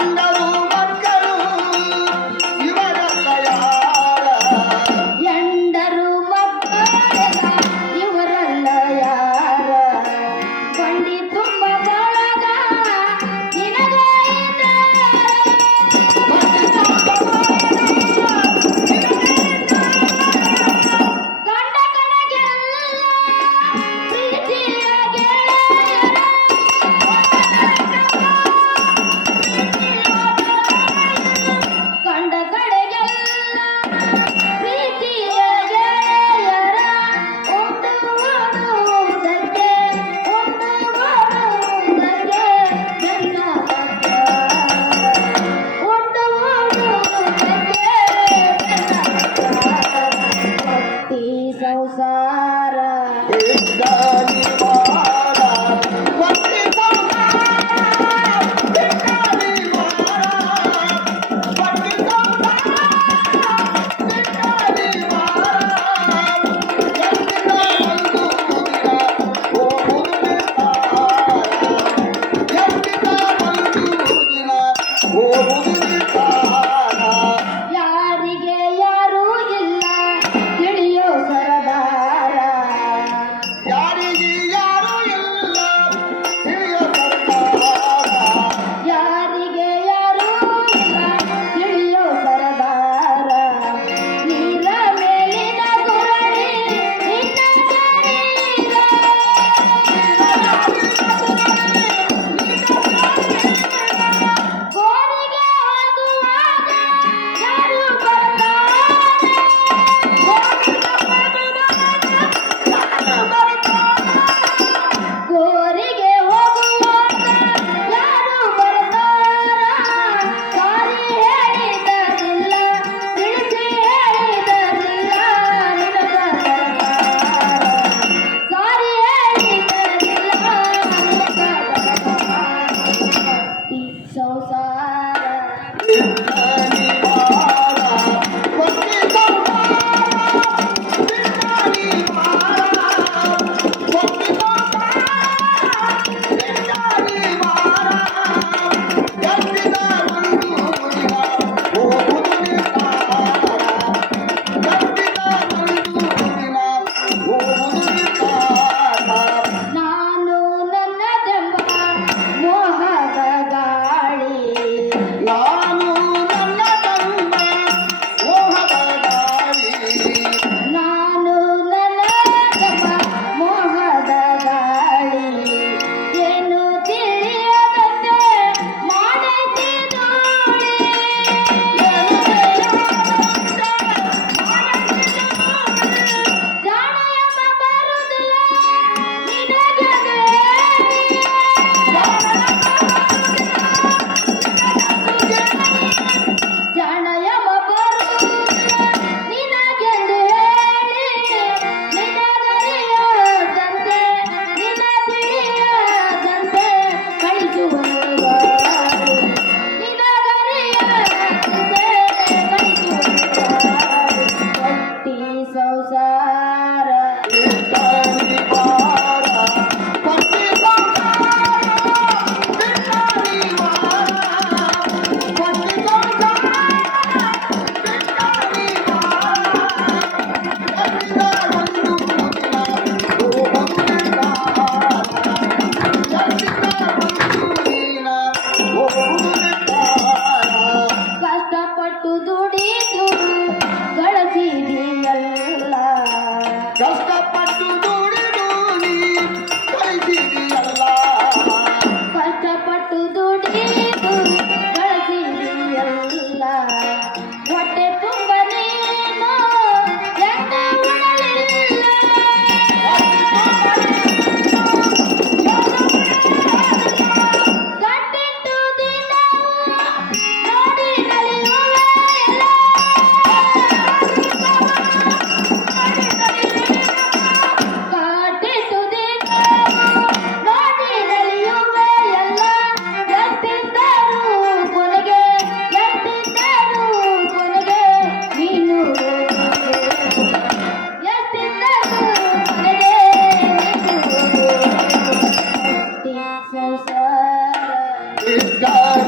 పండవు 오. xa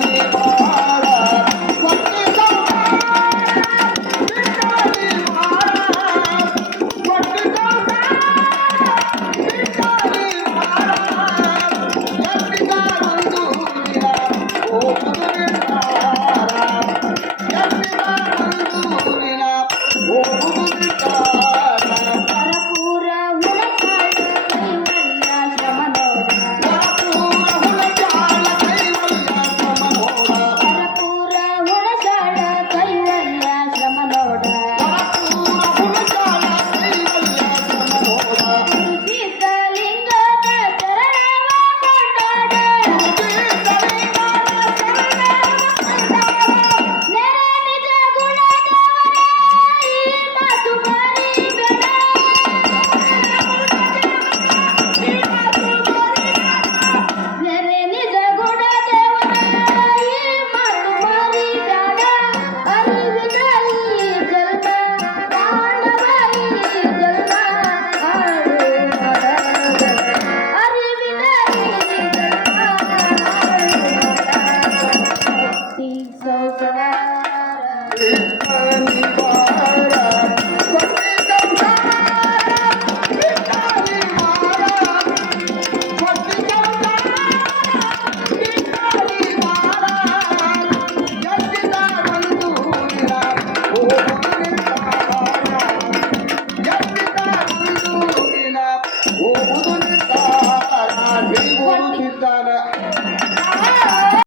Thank you.